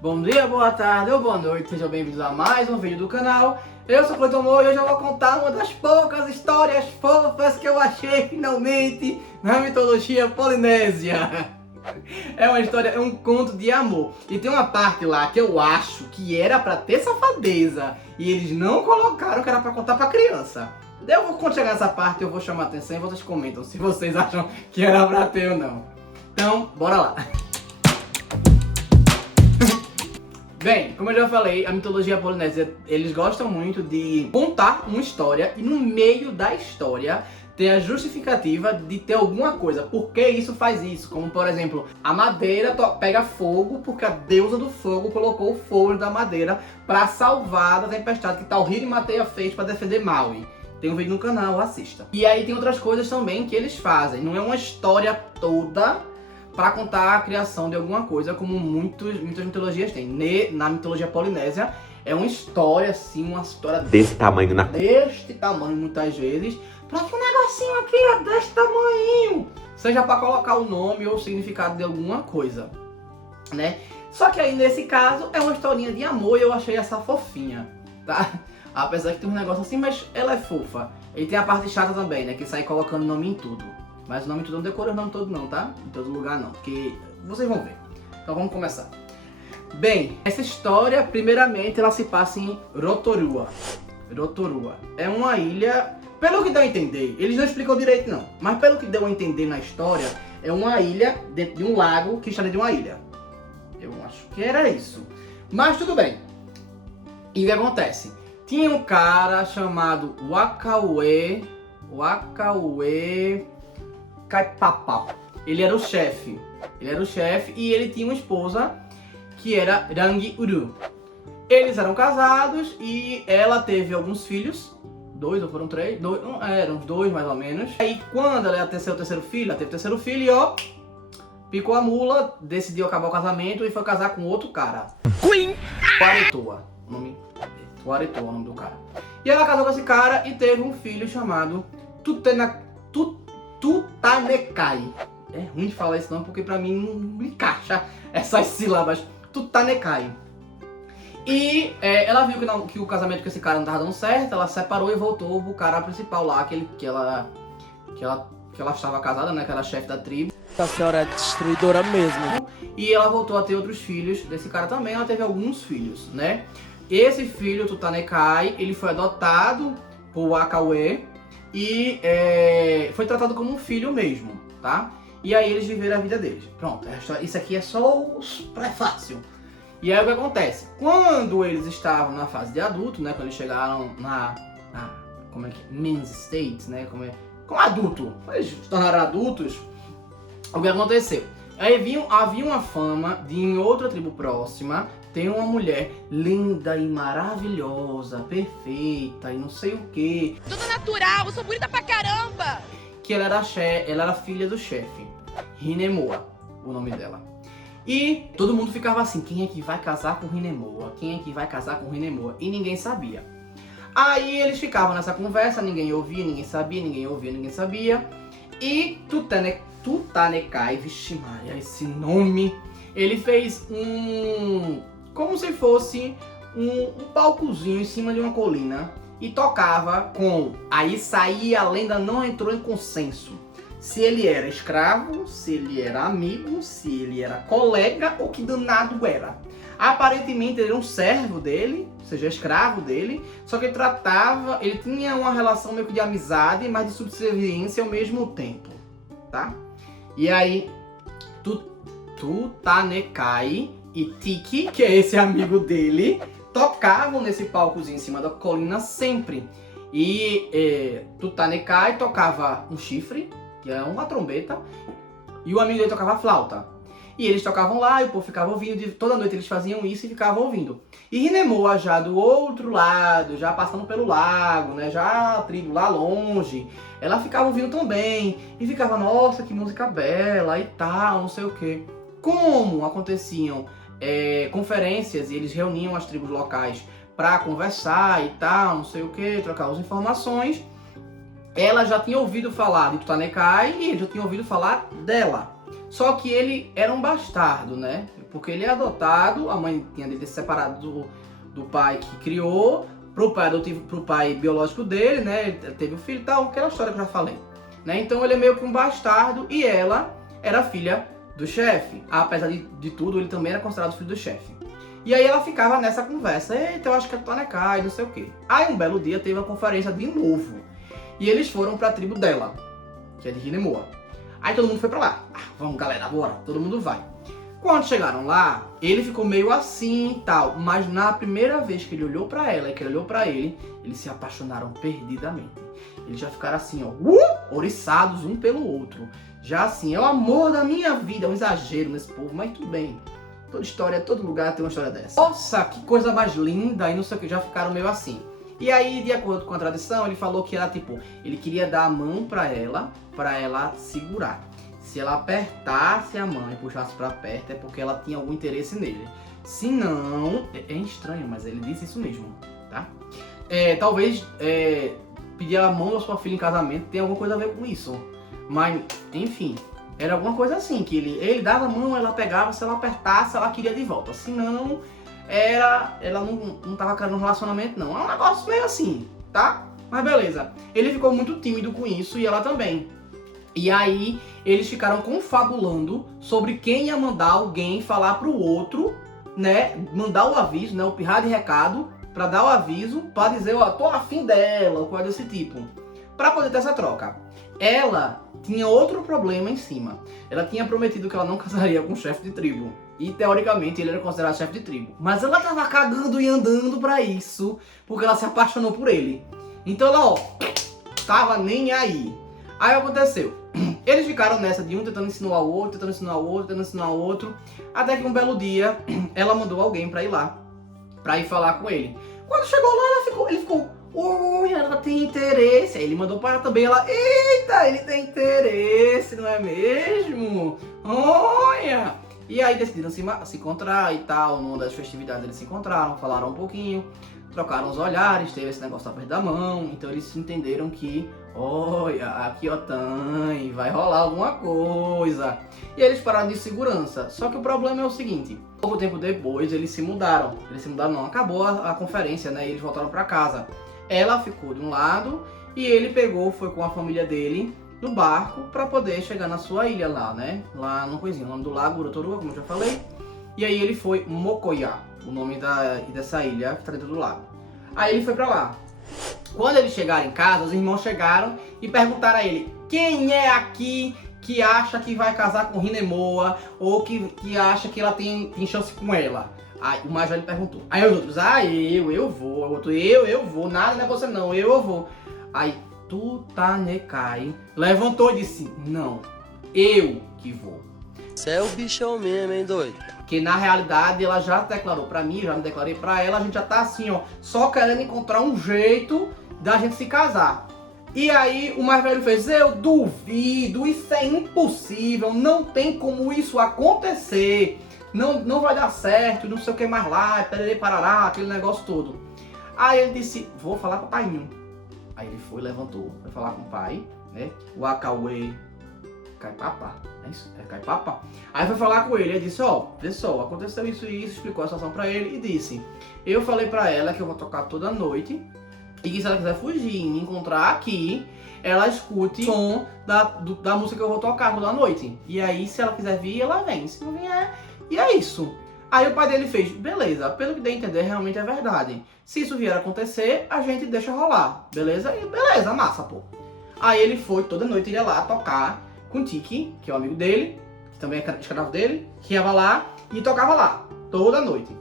Bom dia, boa tarde ou boa noite, sejam bem-vindos a mais um vídeo do canal. Eu sou o Cleiton Moura e hoje eu vou contar uma das poucas histórias fofas que eu achei finalmente na mitologia polinésia. É uma história, é um conto de amor. E tem uma parte lá que eu acho que era pra ter safadeza e eles não colocaram que era pra contar pra criança. Eu vou, quando chegar nessa parte, eu vou chamar a atenção e vocês comentam se vocês acham que era pra ter ou não. Então, bora lá. Bem, como eu já falei, a mitologia polinésia, eles gostam muito de contar uma história e no meio da história ter a justificativa de ter alguma coisa. Por que isso faz isso? Como, por exemplo, a madeira pega fogo porque a deusa do fogo colocou o fogo da madeira para salvar da tempestade que Talhiri Mateia fez para defender Maui. Tem um vídeo no canal, assista. E aí tem outras coisas também que eles fazem. Não é uma história toda para contar a criação de alguma coisa, como muitas mitologias têm. Na mitologia polinésia, é uma história assim, uma história desse tamanho, deste tamanho muitas vezes, para que um negocinho aqui, ó, deste tamanho, seja para colocar o nome ou o significado de alguma coisa, né? Só que aí, nesse caso, é uma historinha de amor e eu achei essa fofinha, tá? Apesar que tem um negócio assim, mas ela é fofa. E tem a parte chata também, né? Que sai colocando nome em tudo. Mas o nome em tudo não decora o nome todo não, tá? Em todo lugar não, porque vocês vão ver. Então vamos começar. Bem, essa história, primeiramente, ela se passa em Rotorua. Rotorua é uma ilha, pelo que deu a entender, eles não explicam direito não, mas pelo que deu a entender na história, é uma ilha dentro de um lago que está dentro de uma ilha. Eu acho que era isso. Mas tudo bem. E o que acontece? Tinha um cara chamado Wakaue Kaipapa. Ele era o chefe. E ele tinha uma esposa que era Rangi-uru. Eles eram casados e ela teve alguns filhos. 2 ou foram 3? Eram uns 2 mais ou menos. Aí quando ela ia ter seu terceiro filho, ela teve o terceiro filho e ó, picou a mula, decidiu acabar o casamento e foi casar com outro cara. Queen! Tuaretoa. Tuaretoa é o nome do cara. E ela casou com esse cara e teve um filho chamado Tutanekai. É ruim de falar isso não, porque pra mim não encaixa essas sílabas. Tutanekai. E ela viu que o casamento com esse cara não tava dando certo, ela separou e voltou pro cara principal lá, que ela estava casada, né, que era chefe da tribo. A senhora é destruidora mesmo. E ela voltou a ter outros filhos desse cara também, ela teve alguns filhos, né? Esse filho, Tutanekai, ele foi adotado por Wakaue e foi tratado como um filho mesmo, tá? E aí eles viveram a vida deles. Pronto, isso aqui é só o prefácio. E aí o que acontece? Quando eles estavam na fase de adulto, né? Quando eles chegaram como é que men's state, né? Como adulto, eles se tornaram adultos, o que aconteceu? Aí havia uma fama de em outra tribo próxima tem uma mulher linda e maravilhosa, perfeita e não sei o que. Toda natural, eu sou bonita pra caramba! Que ela era filha do chefe, Hinemoa, o nome dela. E todo mundo ficava assim, quem é que vai casar com Hinemoa? Quem é que vai casar com Hinemoa? E ninguém sabia. Aí eles ficavam nessa conversa, ninguém ouvia, ninguém sabia, ninguém ouvia, ninguém sabia. E Tutanekai, vixe Maria, esse nome, ele fez como se fosse um palcozinho em cima de uma colina e tocava com... Aí saía, a lenda não entrou em consenso. Se ele era escravo, se ele era amigo, se ele era colega ou que danado era. Aparentemente ele era um servo dele, ou seja, escravo dele, só que ele tinha uma relação meio que de amizade, mas de subserviência ao mesmo tempo, tá? E aí, Tutanekai e Tiki, que é esse amigo dele, tocavam nesse palcozinho em cima da colina sempre. E Tutanekai tocava um chifre, que é uma trombeta, e o amigo dele tocava a flauta. E eles tocavam lá e o povo ficava ouvindo, toda noite eles faziam isso e ficavam ouvindo. E Hinemoa já do outro lado, já passando pelo lago, né, já a tribo lá longe, ela ficava ouvindo também. E ficava, nossa, que música bela e tal, não sei o que. Como aconteciam conferências e eles reuniam as tribos locais para conversar e tal, não sei o que, trocar as informações, ela já tinha ouvido falar de Tutanekai e ele já tinha ouvido falar dela. Só que ele era um bastardo, né? porque ele é adotado, a mãe tinha de se separado do pai que criou, pro pai adotivo, pro pai biológico dele, né? Ele teve o filho e tal, aquela história que eu já falei, né? Então ele é meio que um bastardo e ela era filha do chefe. Apesar de tudo, ele também era considerado filho do chefe. E aí ela ficava nessa conversa, eita, eu acho que é Tonekai, não sei o quê. Aí um belo dia teve uma conferência de novo. E eles foram pra tribo dela, que é de Hinemoa. Aí todo mundo foi pra lá. Vamos galera, bora, todo mundo vai. Quando chegaram lá, ele ficou meio assim e tal, mas na primeira vez que ele olhou pra ela e que ele olhou pra ele, eles se apaixonaram perdidamente. Eles já ficaram assim, ó, oriçados um pelo outro. Já assim, é o amor da minha vida, é um exagero nesse povo, mas tudo bem. Toda história, todo lugar tem uma história dessa. Nossa, que coisa mais linda, e não sei o que, já ficaram meio assim. E aí, de acordo com a tradição, ele falou que era tipo, ele queria dar a mão pra ela segurar. Se ela apertasse a mão e puxasse pra perto, é porque ela tinha algum interesse nele. Se não, é estranho, mas ele disse isso mesmo, tá? Talvez pedir a mão da sua filha em casamento tenha alguma coisa a ver com isso. Mas, enfim, era alguma coisa assim, que ele dava a mão, ela pegava, se ela apertasse, ela queria de volta. Se não, ela não tava querendo um relacionamento, não. É um negócio meio assim, tá? Mas beleza. Ele ficou muito tímido com isso e ela também. E aí, eles ficaram confabulando sobre quem ia mandar alguém falar pro outro, né? Mandar o aviso, né? O pirrar de recado, pra dar o aviso, pra dizer, ó, tô afim dela, ou coisa desse tipo. Pra poder ter essa troca. Ela tinha outro problema em cima. Ela tinha prometido que ela não casaria com o chefe de tribo. E, teoricamente, ele era considerado chefe de tribo. Mas ela tava cagando e andando pra isso, porque ela se apaixonou por ele. Então ela, ó, tava nem aí. Aí aconteceu. Eles ficaram nessa de um tentando insinuar o outro, tentando insinuar o outro, tentando insinuar o outro. Até que um belo dia, ela mandou alguém pra ir lá, pra ir falar com ele. Quando chegou lá, ele ficou, oi, ela tem interesse. Aí ele mandou para ela também, ela, eita, ele tem interesse, não é mesmo? Olha! E aí decidiram se encontrar e tal, numa das festividades eles se encontraram, falaram um pouquinho, trocaram os olhares, teve esse negócio aperto da mão, então eles entenderam que, olha, aqui ó, vai rolar alguma coisa. E eles pararam de segurança, só que o problema é o seguinte, pouco tempo depois eles se mudaram, não, acabou a conferência, né, e eles voltaram pra casa. Ela ficou de um lado e ele foi com a família dele no barco pra poder chegar na sua ilha lá, né, lá no coisinho, o nome do lago, Urotorua, como eu já falei. E aí ele foi Mokoya, o nome dessa ilha que tá dentro do lago. Aí ele foi pra lá. Quando eles chegaram em casa, os irmãos chegaram e perguntaram a ele: quem é aqui que acha que vai casar com Hinemoa ou que acha que ela tem chance com ela? Aí o mais velho perguntou. Aí os outros: eu vou. O outro: eu vou. Nada não é você não, eu vou. Aí Tutanekai levantou e disse: não, eu que vou. Você é o bichão mesmo, hein, doido? Que na realidade ela já declarou pra mim, já me declarei pra ela, a gente já tá assim, ó, só querendo encontrar um jeito da gente se casar. E aí o mais velho fez: eu duvido, isso é impossível, não tem como isso acontecer, não vai dar certo, não sei o que mais lá, pererê parará, aquele negócio todo. Aí ele disse: vou falar com o paiinho. Aí ele foi, levantou, foi falar com o pai, né, o Akauê Kaipapa, é isso? É Kaipapa? Aí foi falar com ele, ele disse: ó, pessoal, aconteceu isso e isso, explicou a situação pra ele e disse: eu falei pra ela que eu vou tocar toda noite e que se ela quiser fugir e me encontrar aqui, ela escute o som da música que eu vou tocar toda noite. E aí, se ela quiser vir, ela vem, se não vier, e é isso. Aí o pai dele fez: beleza, pelo que dei a entender, realmente é verdade. Se isso vier a acontecer, a gente deixa rolar, beleza? E beleza, massa, pô. Aí ele foi, toda noite ele ia lá tocar com Tiki, que é o amigo dele, que também é escravo dele, que ia lá e tocava lá, toda noite.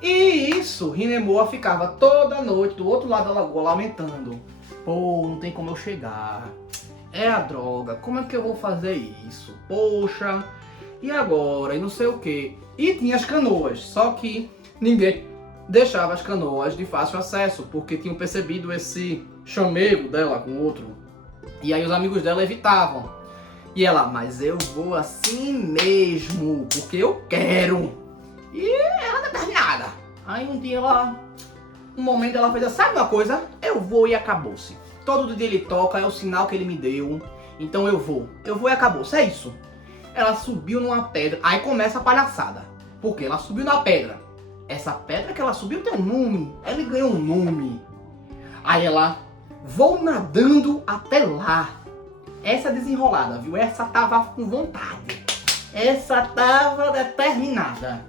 E isso, Hinemoa ficava toda noite do outro lado da lagoa lamentando: pô, não tem como eu chegar, é a droga, como é que eu vou fazer isso? Poxa, e agora? E não sei o que. E tinha as canoas, só que ninguém deixava as canoas de fácil acesso, porque tinham percebido esse chamego dela com o outro. E aí os amigos dela evitavam. E ela: mas eu vou assim mesmo, porque eu quero. E ela determinada. Aí um dia um momento ela fez assim: sabe uma coisa? Eu vou e acabou-se. Todo dia ele toca, é o sinal que ele me deu. Então eu vou e acabou-se, é isso. Ela subiu numa pedra, aí começa a palhaçada. Porque ela subiu na pedra. Essa pedra que ela subiu tem um nome. Ela ganhou um nome. Aí ela, vou nadando até lá. Essa desenrolada, viu? Essa tava com vontade. Essa tava determinada.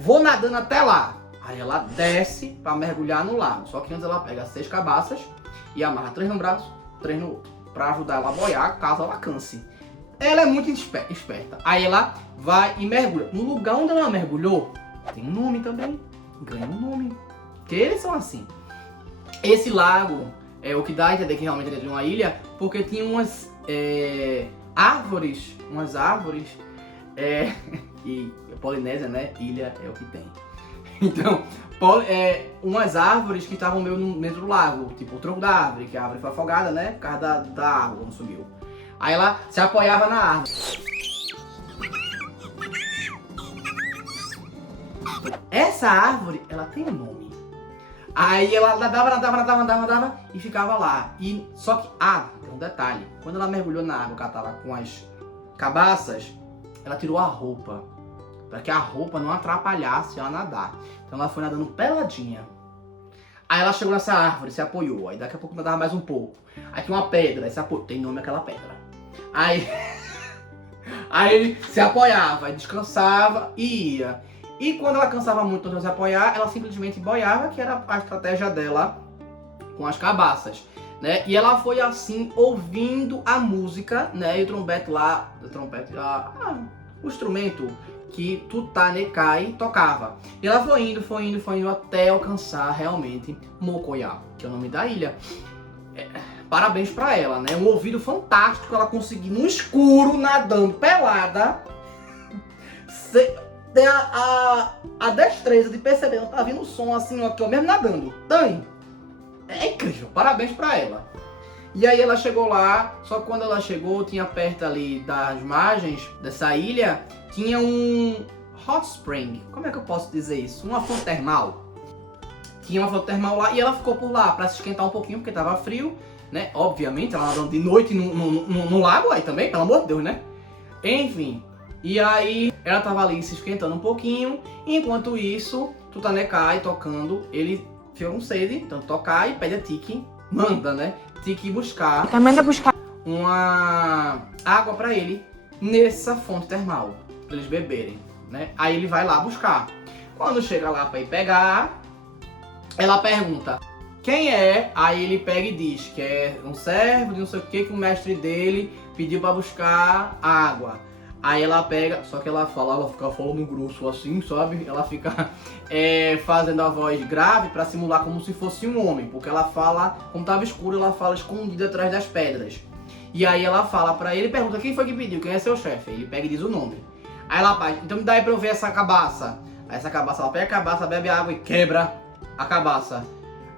Vou nadando até lá. Aí ela desce para mergulhar no lago. Só que antes ela pega 6 cabaças e amarra 3 no braço, 3 no outro. Pra ajudar ela a boiar caso ela canse. Ela é muito esperta. Aí ela vai e mergulha. No lugar onde ela mergulhou, tem um nome também. Ganha um nome. Porque eles são assim. Esse lago é o que dá a entender que realmente ele é uma ilha, porque tinha umas árvores. E Polinésia, né? Ilha é o que tem. Então, umas árvores que estavam meio no meio do lago. Tipo o tronco da árvore, que a árvore foi afogada, né? Por causa da água quando subiu. Aí ela se apoiava na árvore. Essa árvore, ela tem um nome. Aí ela nadava e ficava lá. E só que, tem um detalhe. Quando ela mergulhou na água, que ela tava com as cabaças, ela tirou a roupa. Para que a roupa não atrapalhasse ela nadar. Então ela foi nadando peladinha. Aí ela chegou nessa árvore, se apoiou. Aí daqui a pouco nadava mais um pouco. Aí tinha uma pedra, aí se apoiou. Tem nome aquela pedra. Aí ele se apoiava, aí descansava e ia. E quando ela cansava muito de se apoiar, ela simplesmente boiava, que era a estratégia dela com as cabaças, né? E ela foi assim, ouvindo a música, né? E o trompete lá, o instrumento que Tutanekai tocava. E ela foi indo até alcançar realmente Mokoya, que é o nome da ilha. Parabéns pra ela, né? Um ouvido fantástico, ela conseguiu no escuro, nadando pelada, ter a destreza de perceber, ela tá vindo o som assim, ó, mesmo nadando. Tem. É incrível, parabéns pra ela. E aí ela chegou lá, só que quando ela chegou, tinha perto ali das margens dessa ilha, tinha um hot spring. Como é que eu posso dizer isso? Uma fonte termal. Tinha uma fonte termal lá e ela ficou por lá pra se esquentar um pouquinho, porque tava frio, né? Obviamente, ela nadando de noite no lago aí também, pelo amor de Deus, né? Enfim, e aí ela tava ali se esquentando um pouquinho, e enquanto isso, Tutanekai tocando, ele ficou com sede, então tocar e pede a Tiki, manda, né? Tiki buscar uma água pra ele nessa fonte termal, pra eles beberem, né? Aí ele vai lá buscar. Quando chega lá pra ir pegar, ela pergunta quem é, aí ele pega e diz que é um servo de não sei o que o mestre dele pediu pra buscar água. Aí ela pega, só que ela fica falando grosso assim, sabe? Ela fica fazendo a voz grave pra simular como se fosse um homem, porque ela fala, como tava escuro, ela fala escondida atrás das pedras. E aí ela fala pra ele, pergunta quem foi que pediu, quem é seu chefe? Ele pega e diz o nome. Aí ela fala, então me dá aí pra eu ver essa cabaça. Aí essa cabaça, ela pega a cabaça, bebe água e quebra a cabaça.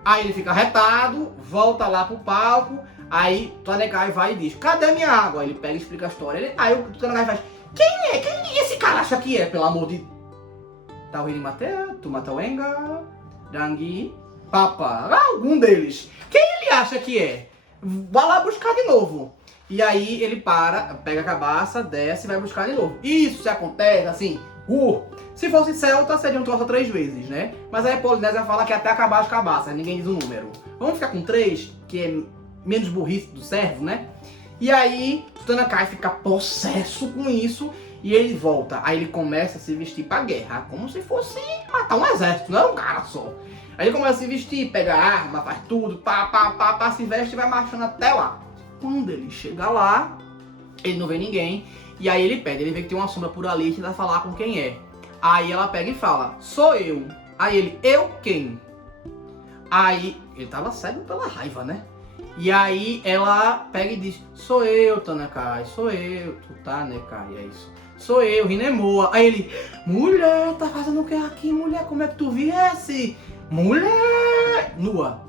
Aí ele fica retado, volta lá pro palco, aí Tutanekai vai e diz, cadê minha água? Aí ele pega e explica a história. Aí o Tutanekai faz, quem esse cara acha que é, pelo amor de... Tauhiri Matea, Tumatawenga, Dangi, Papa, algum deles. Quem ele acha que é? Vai lá buscar de novo. E aí ele pega a cabaça, desce e vai buscar de novo. Isso se acontece assim, se fosse celta, seria um troço 3 vezes, né? Mas aí a Polinésia fala que até acabar as cabaças, ninguém diz um número. Vamos ficar com 3, que é menos burrice do servo, né? E aí, Tutanekai fica possesso com isso e ele volta. Aí ele começa a se vestir pra guerra, como se fosse matar um exército, não era um cara só. Aí ele começa a se vestir, pega arma, faz tudo, se veste e vai marchando até lá. Quando ele chega lá, ele não vê ninguém. E aí ele pede, ele vê que tem uma sombra por ali e tenta falar com quem é. Aí ela pega e fala, sou eu. Aí ele, eu quem? Aí, ele tava cego pela raiva, né? E aí ela pega e diz, sou eu, Tutanekai, sou eu, Tutanekai, é isso. Sou eu, Hinemoa. Aí ele, mulher, tá fazendo o que aqui, mulher? Como é que tu viesse? Mulher! Nua.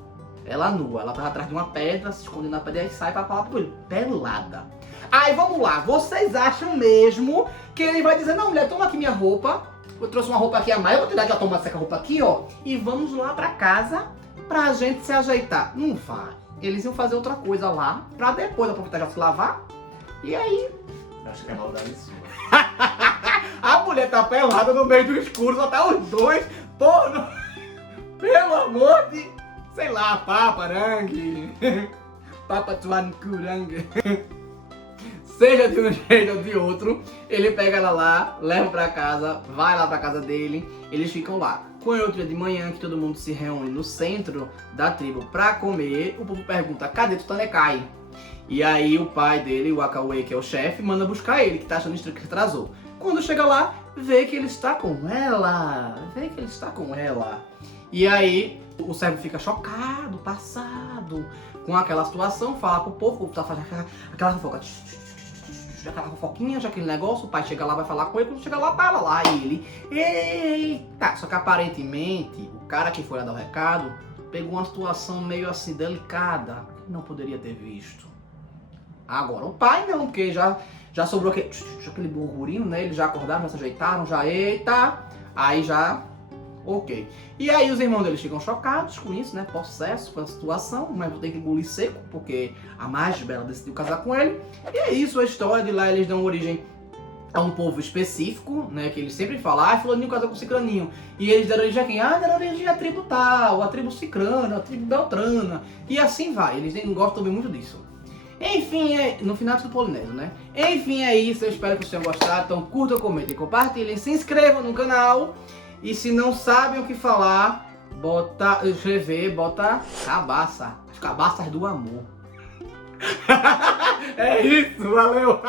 Ela nua, ela tava atrás de uma pedra, se escondendo na pedra e sai pra falar com ele, pelada. Aí vamos lá, vocês acham mesmo que ele vai dizer, não mulher, toma aqui minha roupa, eu trouxe uma roupa aqui a mais, eu vou te dar aqui, toma essa roupa aqui, ó, e vamos lá pra casa pra gente se ajeitar. Não vai. Eles iam fazer outra coisa lá, pra depois aproveitar já se lavar, e aí... Acho que é maldade sua. A mulher mulher tá pelada no meio do escuro, só tá os dois. Pô, não... pelo amor de... sei lá, paparangue. Papatuancuranga. Seja de um jeito ou de outro, ele pega ela lá, leva pra casa, vai lá pra casa dele, eles ficam lá. Quando é outro dia de manhã, que todo mundo se reúne no centro da tribo pra comer, o povo pergunta, cadê Tutanekai? E aí o pai dele, o Akauê, que é o chefe, manda buscar ele, que tá achando estranho que ele atrasou. Quando chega lá, vê que ele está com ela, E aí o servo fica chocado, passado com aquela situação, fala pro povo, o povo tá fazendo aquela fofoca, aquela fofoquinha, já aquele negócio, o pai chega lá, vai falar com ele, quando chega lá, tá ela lá, e ele, eita, só que aparentemente, o cara que foi lá dar o recado, pegou uma situação meio assim, delicada, que não poderia ter visto. Agora, o pai não, porque já sobrou aquele burburinho, né, eles já acordaram, já se ajeitaram, já, eita, aí já... ok. E aí os irmãos deles ficam chocados com isso, né? Possesso com a situação, mas vou ter que engolir seco, porque a mais bela decidiu casar com ele. E é isso, a história de lá eles dão origem a um povo específico, né? Que eles sempre falam, fulaninho casou com cicraninho. E eles deram origem a quem? Deram origem à tribo tal, a tribo cicrana, a tribo beltrana. E assim vai, eles nem gostam também muito disso. Enfim, no final do Polinésio, né? Enfim, é isso, eu espero que vocês tenham gostado. Então curtam, comentem, compartilhem, se inscrevam no canal. E se não sabem o que falar, bota cabaça. As cabaças do amor. É isso, valeu!